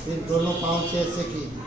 फिर दोनों पाँव से ऐसे कीजिए।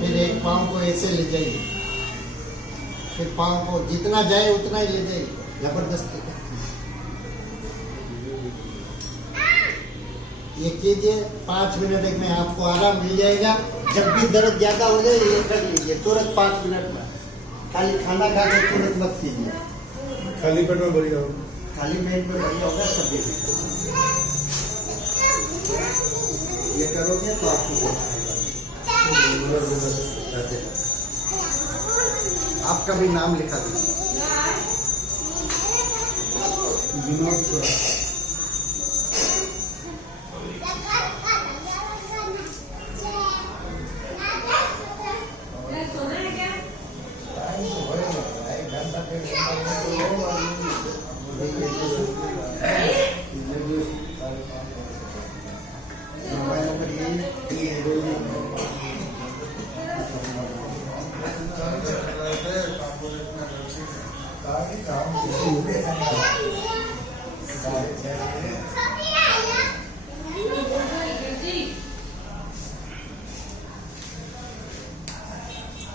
फिर एक पाँव को ऐसे ले जाइए, फिर पाँव को जितना जाए उतना ही ले जाइए, जबरदस्ती। ये कीजिए 5 मिनट में आपको आराम मिल जाएगा। जब भी दर्द ज्यादा हो जाए ये कर लीजिए तुरंत 5 मिनट में। खाली खाना खा के तुरंत मत कीजिए। खाली पेट में बढ़िया होगा। खाली पेट में बढ़िया होगा सब। ये करोगे तो आपको आपका भी नाम लिखा दीजिए।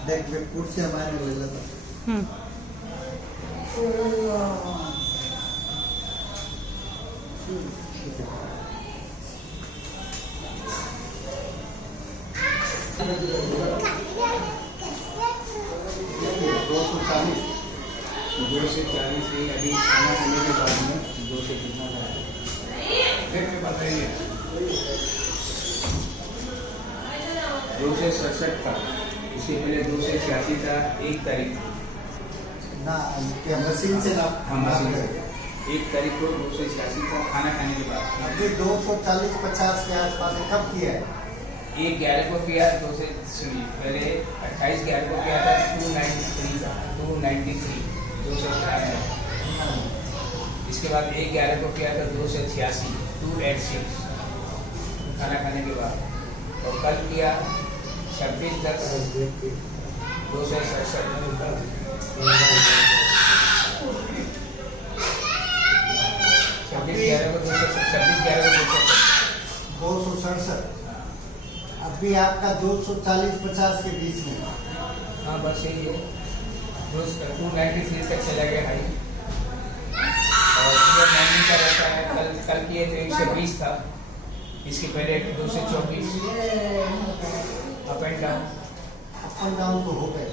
देख मैं कुर्सी हमारे ले लेता। दो से 40 ही अभी खाना खाने के बाद में 2 से कितना बताइए। 2 से 67 था, इससे पहले 2 से 86 था 1 तारीख ना क्या मशीन से ना। हाँ मशीन से 1 तारीख को 2 से 86 था खाना खाने के बाद। अभी 240-50 के आसपास कब किया है? 1/11 को किया, 2 से सुनिए पहले 28/11 को किया था 293 था 293 293। इसके बाद 1/11 को किया था 2 से 86 286 खाना खाने के बाद। और कल किया 26/10 2 से 67 26/11 को 267। अभी आपका 240-50 के बीच में। हाँ बस यही है। 293 तक चला गया हाई और सुबह मॉर्निंग का रहता है। कल किए थे 120 था, इसके पहले 2 से 24 अप एंड डाउन तो हो गए।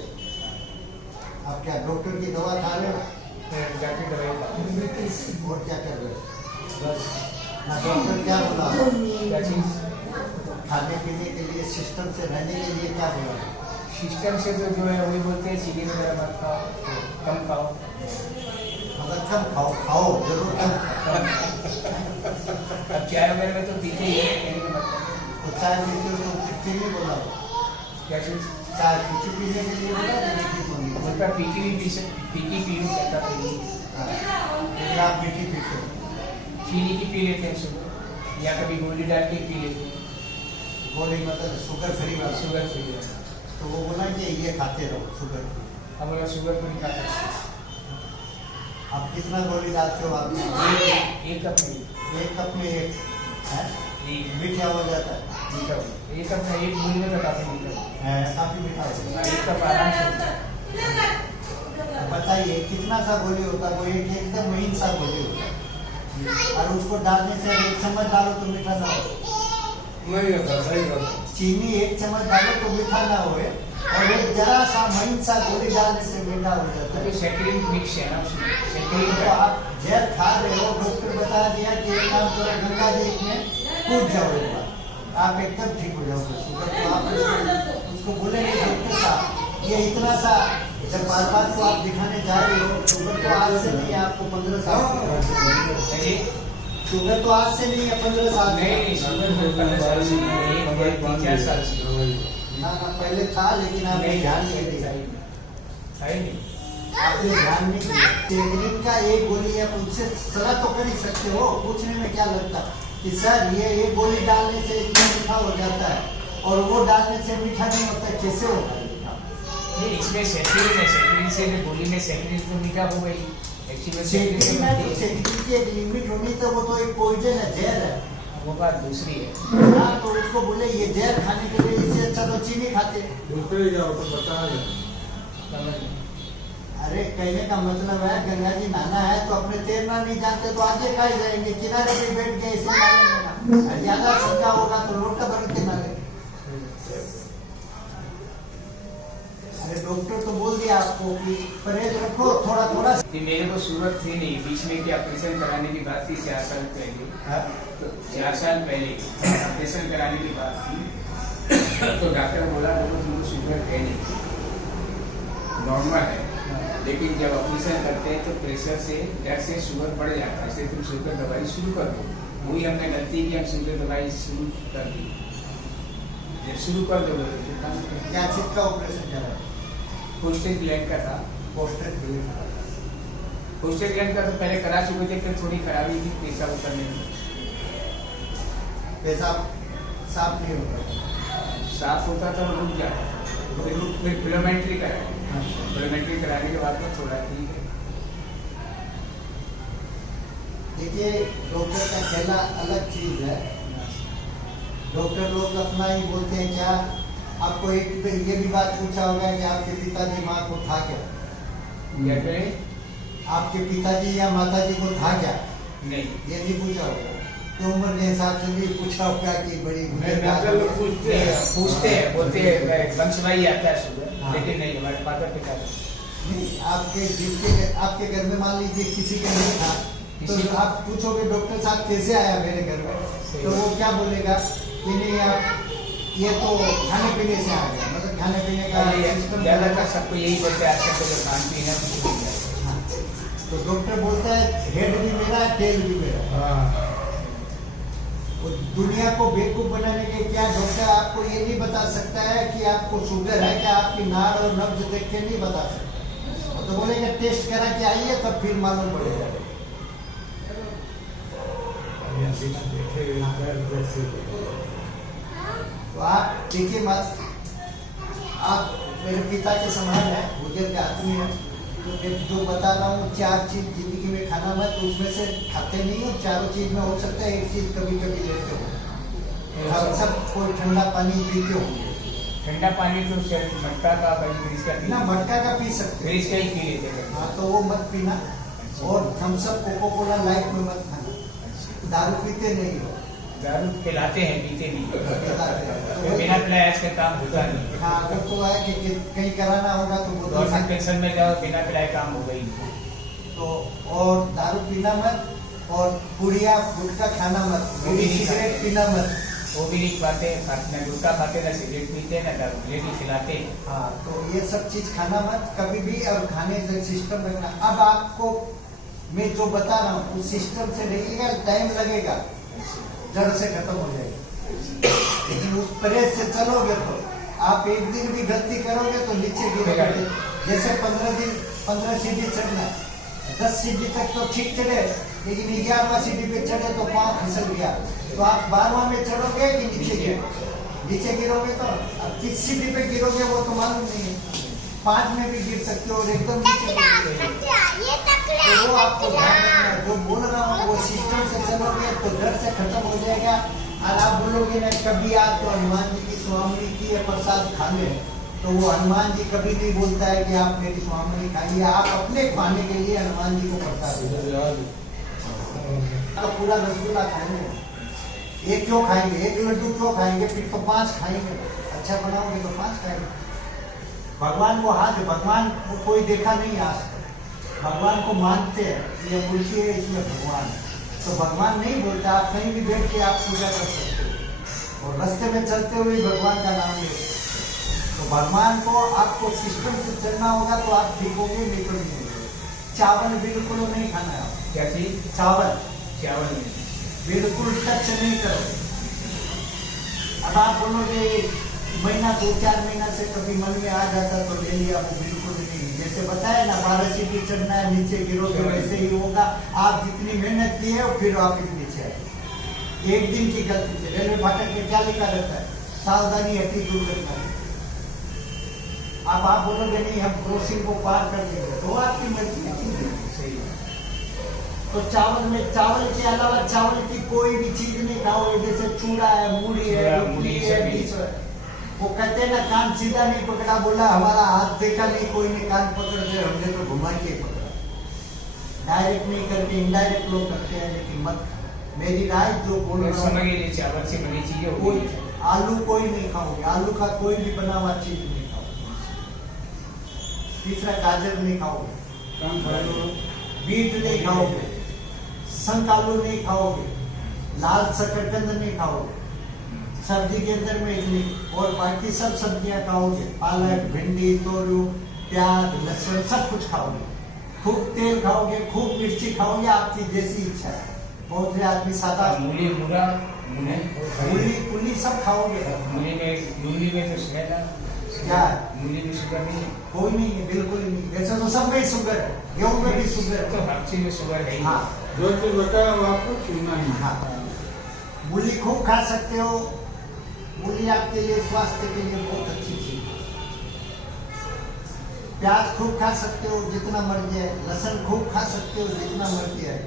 आप क्या डॉक्टर की दवा खा रहे हो? जाके दवाई और क्या कर रहे हो? बस ना डॉक्टर क्या बोला? क्या चीज़ खाने पीने के लिए सिस्टम से रहने के लिए क्या बोला? सिस्टम से तो जो है वही बोलते हैं चीनी वगैरह मत खाओ, कम खाओ। मगर कम खाओ जरूर कम। अब चाय वगैरह में तो पीते ही है, कहने का मतलब। तो चाय पीते हो तो फिक्की नहीं बोला? क्या चीज़? चाय फिक्की पीने के लिए बोला या मीठी बोली? बोलता पीकी भी पीकी पीऊँ कहता पी। लेकिन आप मीठी पीते हो? चीनी की पी लेते हैं सुबह, या कभी गोली डाल के पी लेते हैं। गोली मतलब शुगर फ्री वाला? शुगर फ्री है। तो वो बोला कि ये खाते रहो शुगर फ्री। हम बोला शुगर को नहीं खाता। आप कितना गोली डालते हो? आप एक कप में 1 कप में 1 है? मीठा हो जाता है। मीठा एक कप में 1 गोली में काफ़ी मीठा है काफी मीठा होता है। 1 कप आराम से। बताइए कितना सा गोली होता है? वो एक एकदम महीन सा गोली होता है और उसको डालने से 1 चम्मच डालो तो मीठा ना हो। नहीं होता, सही होता। चीनी 1 चम्मच डालो तो मीठा ना होए और एक जरा सा महीन सा गोली डालने से मीठा हो जाता है। तो सैकरिन मिक्स है ना उसमें, सैकरिन तो का। आप जहर खा रहे हो, डॉक्टर बता दिया कि एक काम करो गंगा जी में कूद जाओ एक बार, आप एकदम ठीक हो जाओगे। शुगर तो आप उसको बोलेंगे डॉक्टर साहब ये इतना सा, जब बार बार तो आप दिखाने जा रहे हो, शुगर तो आज से नहीं, आपको 15 साल शुगर तो आज से नहीं है, 15 साल नहीं शुगर तो 15 साल से नहीं है, 3-4 साल से। ना पहले था लेकिन आपने ध्यान नहीं दिया। है नहीं, आपने ध्यान नहीं दिया। सैकरिन का 1 गोली आप उनसे सलाह तो कर ही सकते हो, पूछने में क्या लगता। कि सर ये गोली डालने से इतना मीठा हो जाता है और वो डालने से मीठा नहीं होता, कैसे होगा ये काम? नहीं, इसमें सेक्रिन है, सेक्रिन से भी गोली में सेक्रिन तो मीठा हो गई। एक्चुअली सेक्रिन से बनती है। सेक्रिन की एक लिमिट होनी, तो वो तो एक पॉइजन है, जहर है। वो बात दूसरी है। हाँ, तो उसको बोले ये जहर खाने के लिए इससे अच्छा तो चीनी खाते। दूसरे क्या होता बता है। समझ नहीं। अरे कहने का मतलब है गंगा जी नहाना है तो अपने तैरना नहीं जानते तो आगे काहे जाएंगे, किनारे पे बैठ गए इसे मारेंगे ना। ज्यादा सजा होगा तो लोटा भर के मारे। अरे डॉक्टर तो बोल दिया आपको कि परहेज रखो थोड़ा थोड़ा। कि मेरे को सूरत थी नहीं, बीच में कि ऑपरेशन कराने की बात थी 4 साल पहले। तो 4 साल पहले ऑपरेशन कराने की बात थी तो डॉक्टर बोला तुमको शुगर है नहीं, नॉर्मल है, लेकिन जब ऑपरेशन करते हैं तो प्रेशर से डर से शुगर बढ़ जाता है, इसलिए तुम शुगर दवाई शुरू कर दो। वही हमने गलती की, हम शुगर दवाई शुरू कर दी। जब शुरू कर दो तो काम करें। क्या चीज का ऑपरेशन करा? प्रोस्टेट ग्लैंड का था। पोस्टर प्रोस्टेट ग्लैंड का तो पहले करा चुके थे, फिर थोड़ी खराबी थी पेशाब उतरने में। पेशाब साफ नहीं होता, साफ होता था और रुक जाता था, फिर फिलोमेंट्री कराया। फिलोमेंट्री कराने के बाद तो थोड़ा ठीक है। देखिए डॉक्टर का कहना अलग चीज है। डॉक्टर लोग अपना ही बोलते हैं। क्या आपको एक ये भी बात पूछा होगा कि आपके पिताजी माँ को था क्या? क्या करें? आपके पिताजी या माताजी को था क्या? नहीं, ये नहीं पूछा होगा। तो उम्र के हिसाब से भी पूछा होगा कि बड़ी पूछते हैं, बोलते हैं वंशवाही आता है शुगर। हाँ। लेकिन नहीं, हमारे माता पिता नहीं, आपके घर में मान लीजिए किसी के नहीं था तो आप पूछोगे डॉक्टर साहब कैसे आया मेरे घर में, तो वो क्या बोलेगा कि नहीं आप ये तो खाने पीने से आ गया, मतलब खाने पीने का सिस्टम ज्यादातर सबको यही बोलते हैं आजकल तो खान पीन है। हाँ, तो डॉक्टर बोलता है हेड भी मेरा है टेल भी मेरा। दुनिया को बेवकूफ बनाने के क्या डॉक्टर आपको ये नहीं बता सकता है कि आपको शुगर है क्या, आपकी नाड़ और नब्ज देख के नहीं बता सकता। तो बोलेगा टेस्ट करा के आइए तब फिर मालूम पड़ेगा। तो आप देखिए मत, आप मेरे पिता के समान है, बुजुर्ग आदमी है। तो जो बता रहा हूँ 4 चीज जिंदगी में खाना मत, तो उसमें से खाते नहीं हो। 4 चीज में हो सकता है एक चीज कभी कभी लेते हो। आप सब कोई ठंडा पानी पीते होंगे। ठंडा पानी तो शायद मटका का फ्रिज का ना मटका का पी सकते हो, फ्रिज का ही पी लेते हैं। हाँ तो वो मत पीना। और Thums Up Coca Cola light में मत खाना। दारू पीते नहीं हो। दारू पिलाते हैं, पीते नहीं। तो बिना पिलाए आज का काम होता नहीं। हाँ अगर तो है कि कहीं कराना होगा तो वो गवर्नमेंट पेंशन में जाओ, बिना पिलाए काम हो गई। तो और दारू पीना मत, और पुड़िया गुटखा खाना मत, बीड़ी सिगरेट पीना मत। वो भी नहीं पाते, ना गुटखा खाते, ना सिगरेट पीते, ना दारू लेकिन खिलाते। हाँ तो ये सब चीज खाना मत कभी भी, और खाने से सिस्टम रखना। अब आपको मैं जो बता रहा हूँ उस सिस्टम से रहिएगा, टाइम लगेगा, जड़ से खत्म हो जाएगा। लेकिन उस परहेज से चलोगे तो आप एक दिन भी गलती करोगे तो नीचे गिरोगे। जैसे 15 सीढ़ी चढ़ना, 10 सीढ़ी तक तो ठीक चढ़े, लेकिन 11वां सीढ़ी पे चढ़े तो पाँव फिसल गया, तो आप 12वां में चढ़ोगे कि नीचे गिरोगे? नीचे गिरोगे। तो अब किस सीढ़ी पे गिरोगे वो तो मालूम नहीं है। 5 में भी गिर सकते हो और एकदम नीचे तो वो आपको ध्यान रखना है। जो बोल रहा हूँ वो सिस्टम से चलोगे तो डर से खत्म हो जाएगा। और आप बोलोगे ना कभी आप तो हनुमान जी की स्वामी की ये प्रसाद खा ले, तो वो हनुमान जी कभी नहीं बोलता है कि आप मेरी स्वामी खाइए। आप अपने खाने के लिए हनुमान जी को प्रसाद तो पूरा रसगुल्ला खाएंगे। एक क्यों खाएंगे, एक लड्डू क्यों खाएंगे, फिर तो 5 खाएंगे। अच्छा बनाओगे तो 5 खाएंगे। भगवान को हाथ, भगवान को कोई देखा नहीं आज तक। भगवान को मानते हैं, ये मूर्ति है इसमें भगवान, तो भगवान नहीं बोलता। आप कहीं भी बैठ के आप पूजा कर सकते हो और रास्ते में चलते हुए भगवान का नाम ले। तो भगवान को आपको सिस्टम से चलना होगा तो आप ठीक होंगे, नहीं तो नहीं होंगे। चावल बिल्कुल नहीं खाना है। क्या चीज? चावल बिल्कुल टच नहीं करो। अब आप बोलोगे महीना 2-4 महीना से कभी मन में आ जाता तो ले लिया, वो बिल्कुल नहीं। जैसे बताया ना 12 सीढ़ी चढ़ना है, नीचे गिरोगे वैसे ही होगा। आप जितनी मेहनत की है फिर वापिस नीचे आए। एक दिन की गलती से रेलवे फाटक में क्या लिखा रहता है, सावधानी अति दुर्घटना। अब आप बोलोगे नहीं हम क्रॉसिंग को पार कर देंगे, तो आपकी मर्जी है। सही है। तो चावल में, चावल के अलावा चावल की कोई भी चीज नहीं खाओगे, जैसे चूड़ा है, मूढ़ी है, चूड़ा, रोटी मूढ़ी, है, सब्जी। बीस है। वो कहते हैं ना कान सीधा नहीं पकड़ा, बोला हमारा हाथ देखा नहीं, कोई ने कान पकड़ दे, हमने तो घुमा के पकड़ा। डायरेक्ट नहीं करके इनडायरेक्ट लोग करते हैं, लेकिन मत, मेरी राय जो बोल और रहा हूं, समझ लीजिए चावल से बनी चीजें कोई होती हैं। आलू कोई नहीं खाओगे, आलू का कोई भी बना हुआ चीज नहीं खाओगे। तीसरा गाजर नहीं खाओगे, कम खाओ। बीट नहीं खाओगे, संक आलू नहीं खाओगे, लाल शकरकंद नहीं खाओगे, सब्जी के अंदर में इडली, और बाकी सब सब्जियां खाओगे, पालक, भिंडी, तोरू, प्याज, लहसुन सब कुछ खाओगे। खूब तेल खाओगे, खूब मिर्ची खाओगे, आपकी जैसी इच्छा है। बहुत से आदमी सादा मूली, मूला, मूली पुली सब खाओगे। मूली में तो है ना, क्या? मूली में शुगर नहीं है। कोई नहीं है, बिल्कुल ही नहीं। वैसे तो सब में शुगर है, गेहूं में भी शुगर तो है। हर चीज में शुगर है ही। हाँ जो चीज बताया वो आपको छूना ही। हाँ, मूली खूब खा सकते हो, मूली आपके लिए स्वास्थ्य के लिए बहुत अच्छी चीज है। प्याज खूब खा सकते हो जितना मर्जी है, लहसुन खूब खा सकते हो जितना मर्जी है।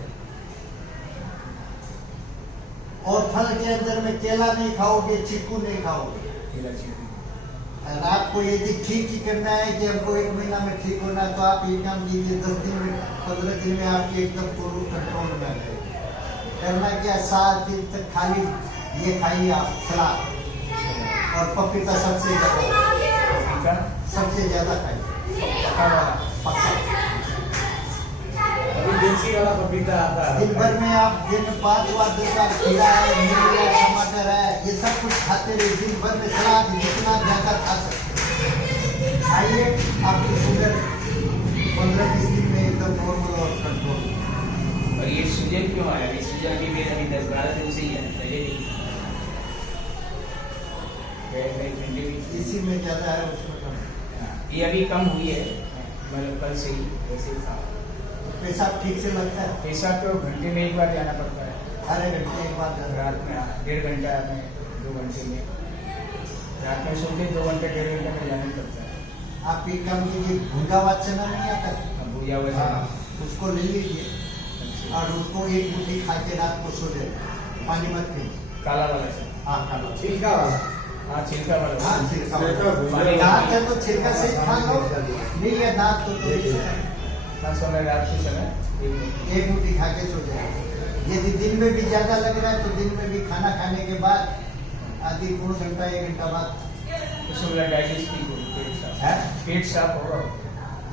और फल के अंदर में केला नहीं खाओगे, चीकू नहीं खाओगे। केला, चीकू। और आपको यदि ठीक ही करना है कि हमको 1 महीना में ठीक होना है, तो आप ये काम कीजिए, 10 दिन में, 15 दिन में आपकी एकदम पूर्ण कंट्रोल में आ जाएगी। करना क्या, 7 दिन तक खाली ये खाइए आप, सलाद और पपीता सबसे ज्यादा, पपीता सबसे ज्यादा खाइए, पका वाला। पक्का। अभी देसी वाला पपीता आता है। दिन भर में आप दिन 5 बार 10 बार खीरा है, मूली है, टमाटर है, ये सब कुछ खाते रहिए। दिन भर में सलाद जितना ज्यादा खा सकते हैं खाइए, आपकी शुगर 15-20 दिन में एकदम नॉर्मल और कंट्रोल। और ये सूजन क्यों आया? ये सूजन अभी मेरे अभी 10-12 दिन से ही है, पहले नहीं था। ठंडी भी इसी में ज्यादा है, उसमें कम है। हाँ, ये अभी कम हुई है, मतलब कल से ही वैसे ही था। पेशाब ठीक से लगता है, पेशाब तो घंटे में एक बार जाना पड़ता है। आधे घंटे एक बार जाना। रात में 1.5 घंटा में, 2 घंटे में, रात में सोते 2 घंटे 1.5 घंटे में जाना पड़ता है। आप एक काम कीजिए, भुंगा हुआ चना नहीं आता, अब भूजा हुआ जाना। उसको ले लीजिए और उसको एक मुट्ठी खा के रात को सो जाए, पानी मत पीजिए। काला वाला से। हाँ खाना, छिलका वाला। हाँ, छिलका वाला। हाँ छिलका छिलका वाला। भुंगा। दांत है तो छिलका से ही खा लो, नहीं है दांत तो समय रात के समय एक मुट्ठी खा के सो जाए। यदि दिन में भी ज्यादा लग रहा है तो दिन में भी खाना खाने के बाद आधी पौन घंटा 1 घंटा बाद उसमें डाइजेस्टिव है, पेट साफ होगा,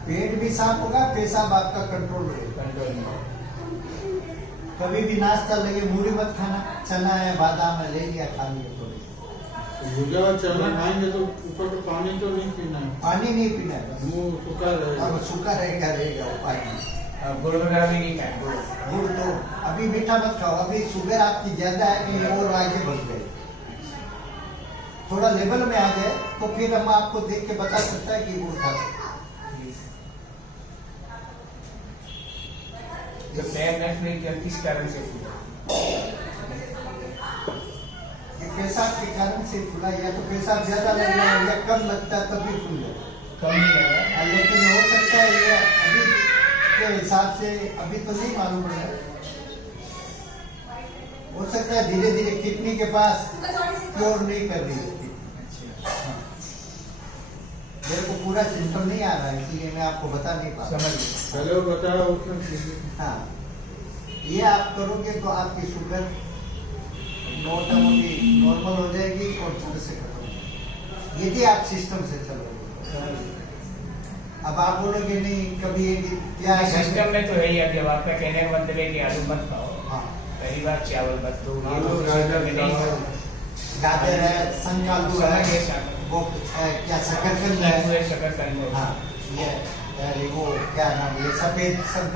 पेट भी साफ होगा, पेशाब आपका कंट्रोल रहेगा। कंट्रोल में। कभी भी नाश्ता लगे मूढ़ी मत खाना, चना है, बादाम है, ले लिया, खा लिया थोड़ी। भुजा हुआ चना खाएंगे तो ऊपर तो पानी तो नहीं पीना है, पानी नहीं पीना है, बस मुंह सूखा रहेगा। अब सूखा रहेगा रहेगा उपाय नहीं। गुड़ वगैरह भी नहीं खाए, गुड़। गुड़ तो अभी मीठा मत खाओ, अभी शुगर आपकी ज्यादा है कि और आगे बढ़ गए। थोड़ा लेवल में आ जाए तो फिर हम आपको देख के बता सकता है कि गुड़ खा सकते हैं। तो पैर नस में किस कारण से फूला? ये पेशाब के कारण से फूला, या तो पेशाब ज्यादा लग रहा है या कम लगता है तभी फूल जाए। कम नहीं लगा। लेकिन हो सकता है ये अभी के हिसाब से अभी तो नहीं मालूम पड़ रहा है, हो सकता है धीरे धीरे किडनी के पास क्योर नहीं कर रही है। अच्छा, मेरे को पूरा सिम्टम नहीं आ रहा है, इसलिए मैं आपको बता नहीं पा रहा। समझ गया। पहले वो बताया उसमें हाँ, ये आप करोगे तो आपकी शुगर मोटा मोटी नॉर्मल हो जाएगी और जड़ से खत्म हो जाएगी, यदि आप सिस्टम से चलोगे। अब आप बोलोगे नहीं कभी एक क्या है सिस्टम में तो है ही। अब जब आपका कहने का मतलब है कि आलू मत खाओ, हाँ, पहली बार चावल मत दो, ये आलू, तो गाजर, सिस्टम में नहीं है। गाजर है, संग आलू समझ है, गए, वो क्या शकरकंद है, शकरकंद है। हाँ ये वो क्या नाम, ये सफेद संग